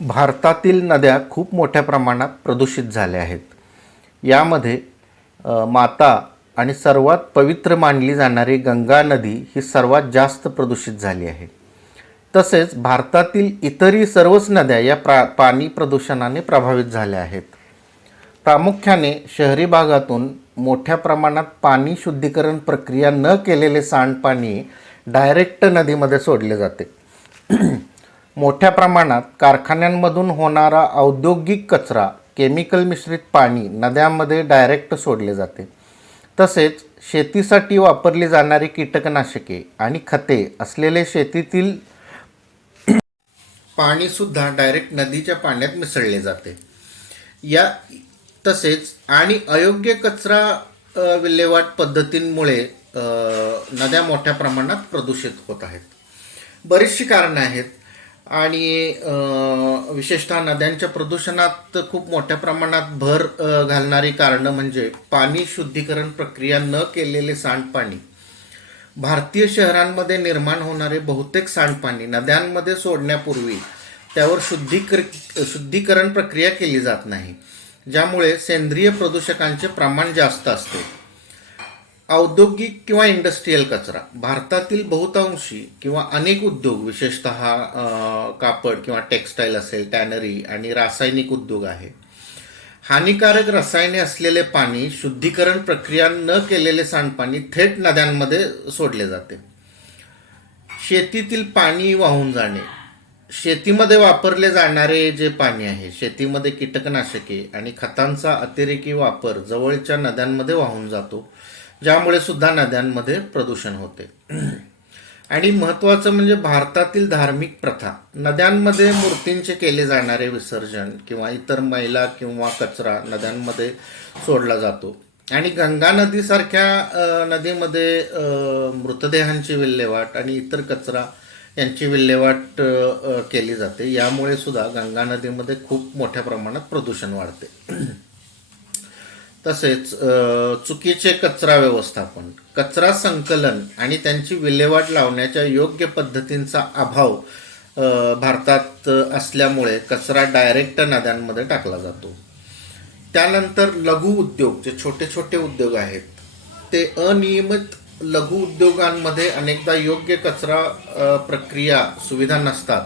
भारतातील नद्या खूप मोठ्या प्रमाणात प्रदूषित झाल्या आहेत. यामध्ये माता आणि सर्वात पवित्र मानली जाणारी गंगा नदी ही सर्वात जास्त प्रदूषित झाली आहे. तसेच भारतातील इतरही सर्वच नद्या या प्रा पाणी प्रदूषणाने प्रभावित झाल्या आहेत. प्रामुख्याने शहरी भागातून मोठ्या प्रमाणात पाणी शुद्धीकरण प्रक्रिया न केलेले सांडपाणी डायरेक्ट नदीमध्ये सोडले जाते. मोठ्या प्रमाणात कारखान्यांमधून होणारा औद्योगिक कचरा केमिकल मिश्रित पाणी नद्यांमध्ये डायरेक्ट सोडले जाते. तसेच शेतीसाठी वापरली जाणारी कीटकनाशके आणि खते असलेले शेतीतील पाणीसुद्धा डायरेक्ट नदीच्या पाण्यात मिसळले जाते. या तसेच आणि अयोग्य कचरा विल्हेवाट पद्धतींमुळे नद्या मोठ्या प्रमाणात प्रदूषित होत आहेत. बरीचशी कारणं आहेत. आणि विशेषतः नद्यांच्या प्रदूषणात खूप मोठ्या प्रमाणात भर घालणारी कारणं म्हणजे पाणी शुद्धीकरण प्रक्रिया न केलेले सांडपाणी. भारतीय शहरांमध्ये निर्माण होणारे बहुतेक सांडपाणी नद्यांमध्ये सोडण्यापूर्वी त्यावर शुद्धीकर शुद्धीकरण प्रक्रिया केली जात नाही ज्यामुळे सेंद्रिय प्रदूषकांचे प्रमाण जास्त असते. औद्योगिक किंवा इंडस्ट्रीयल कचरा. भारतातील बहुतांशी किंवा अनेक उद्योग विशेषतः कापड किंवा टेक्स्टाईल असेल टॅनरी आणि रासायनिक उद्योग आहे. हानिकारक रसायने असलेले पाणी शुद्धीकरण प्रक्रिया न केलेले सांडपाणी थेट नद्यांमध्ये सोडले जाते. शेतीतील पाणी वाहून जाणे. शेतीमध्ये वापरले जाणारे जे पाणी आहे शेतीमध्ये कीटकनाशके आणि खतांचा अतिरेकी वापर जवळच्या नद्यांमध्ये वाहून जातो. ज्यामुळे सुद्धा नद्यांमध्ये प्रदूषण होते. आणि महत्त्वाचं म्हणजे भारतातील धार्मिक प्रथा. नद्यांमध्ये मूर्तींचे केले जाणारे विसर्जन किंवा इतर मैला किंवा कचरा नद्यांमध्ये सोडला जातो. आणि गंगा नदीसारख्या नदीमध्ये मृतदेहांची विल्हेवाट आणि इतर कचरा यांची विल्हेवाट केली जाते. यामुळे सुद्धा गंगा नदीमध्ये खूप मोठ्या प्रमाणात प्रदूषण वाढते. तसेच चुकीचे कचरा व्यवस्थापन कचरा संकलन आणि त्यांची विल्हेवाट लावण्याच्या योग्य पद्धतींचा अभाव भारतात असल्यामुळे कचरा डायरेक्ट नद्यांमध्ये टाकला जातो. त्यानंतर लघु उद्योग जे छोटे छोटे उद्योग आहेत ते अनियमित लघु उद्योगांमध्ये अनेकदा योग्य कचरा प्रक्रिया सुविधा नसतात.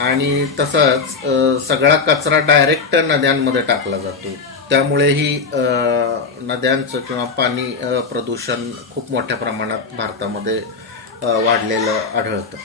आणि तसंच सगळा कचरा डायरेक्ट नद्यांमध्ये टाकला जातो. त्यामुळेही नद्यांचं किंवा पाणी प्रदूषण खूप मोठ्या प्रमाणात भारतामध्ये वाढलेलं आढळतं.